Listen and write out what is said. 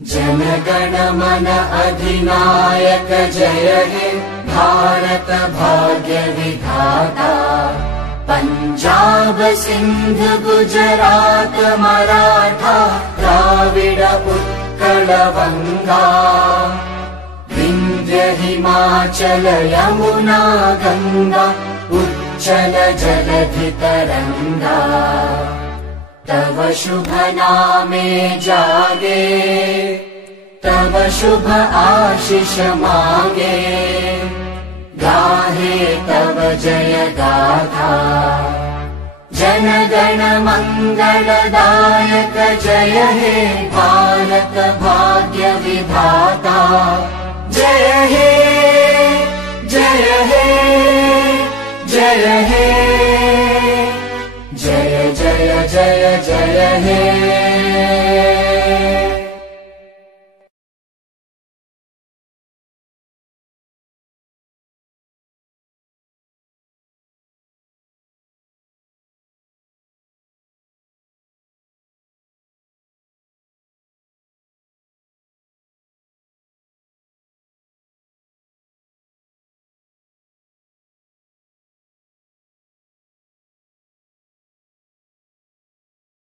जनगण मन अधिनायक जय हे भारत भाग्य विधाता। पंजाब सिंध गुजरात मराठा द्राविड उत्कल बंगा। विंध्य हिमाचल यमुना गंगा उच्चल जलधि तरंगा। तव शुभ नामे जागे तव शुभ आशीष मागे। गाहे तव जय गाथा जनगण मंगलदायक जय हे भारत भाग्य विधाता। जय हे जय हे जय हे जय जय जय जय हे।